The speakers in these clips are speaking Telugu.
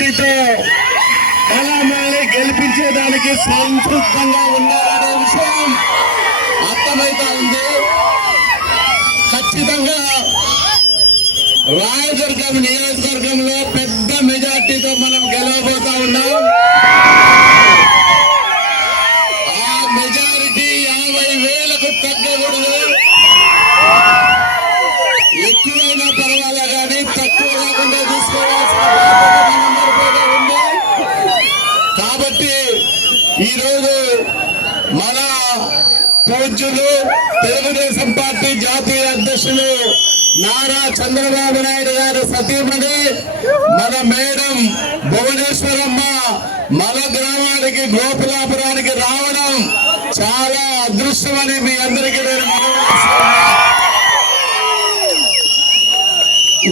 మెజార్టీతో మనల్ని గెలిపించేదానికి సంతృప్తంగా ఉన్నారనే విషయం అర్థమైతా ఉంది. ఖచ్చితంగా రాయదుర్గం నియోజకవర్గం ఈరోజు మన పూజ్యులు తెలుగుదేశం పార్టీ జాతీయ అధ్యక్షులు నారా చంద్రబాబు నాయుడు గారి సతీమణి మన మేడం భువనేశ్వరమ్మ మన గ్రామానికి గోపులాపురానికి రావడం చాలా అదృష్టమని మీ అందరికీ నేను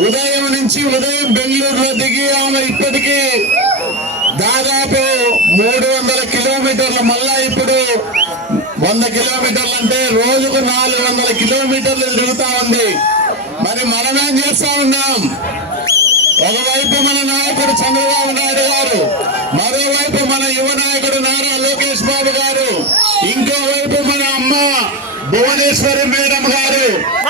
ఉదయం నుంచి ఉదయం బెంగళూరులో దిగి ఆమె ఇప్పటికీ దాదాపు మూడు వందల కిలోమీటర్లు మళ్ళా ఇప్పుడు వంద కిలోమీటర్లు అంటే రోజుకు నాలుగు వందల కిలోమీటర్లు తిరుగుతా ఉంది. మరి మనమేం చేస్తా ఉన్నాం? ఒకవైపు మన నాయకుడు చంద్రబాబు నాయుడు గారు మరోవైపు మన యువ నాయకుడు నారా లోకేష్ బాబు గారు ఇంకోవైపు మన అమ్మ భువనేశ్వరి మేడం గారు.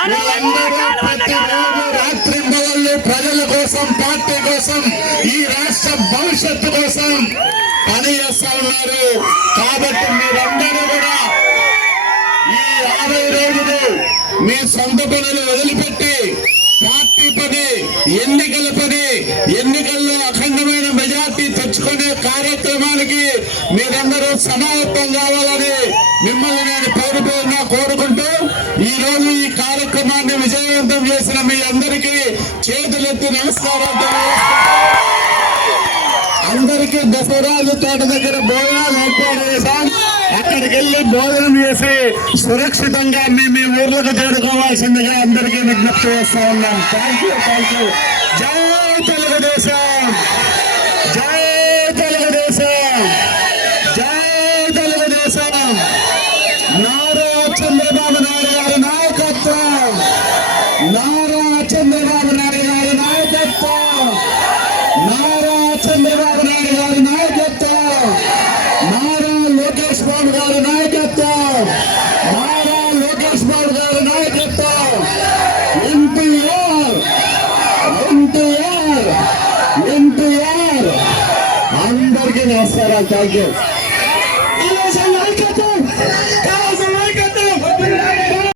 వీళ్ళందరూ ప్రతిరోజు రాత్రింబవళ్ళు ప్రజల కోసం పార్టీ కోసం ఈ రాష్ట్ర భవిష్యత్తు కోసం ఉన్నారు కాబట్టి మీరందరూ కూడా ఈ యాభై రోజులు మీ సొంత పనులు వదిలిపెట్టి పార్టీ పని ఎన్నికల పని ఎన్నికల్లో అఖండమైన మెజార్టీ తెచ్చుకునే కార్యక్రమానికి మీరందరూ సమాయత్తం కావాలని మిమ్మల్ని నేను పేరు కోరుకుంటూ ఈ రోజు ఈ కార్యక్రమాన్ని విజయవంతం చేసిన మీ అందరికీ చేతులెత్తి నమస్కారం అందరికీ దసరాజు తోట దగ్గర భోజనాలు ఏర్పాటు చేశాం. అక్కడికి వెళ్ళి భోజనం చేసి సురక్షితంగా మీ మీ ఊర్లకు చేరుకోవాల్సిందిగా అందరికీ విజ్ఞప్తి చేస్తా ఉన్నాం. థ్యాంక్ యూ థ్యాంక్ యూ జై తెలుగుదేశం! జై తెలుగుదేశం! జై తెలుగుదేశం! నారా చంద్రబాబు నాయుడు గారి నాయకత్వం! నారా చంద్ర ¡En tu yard! ¡En tu que.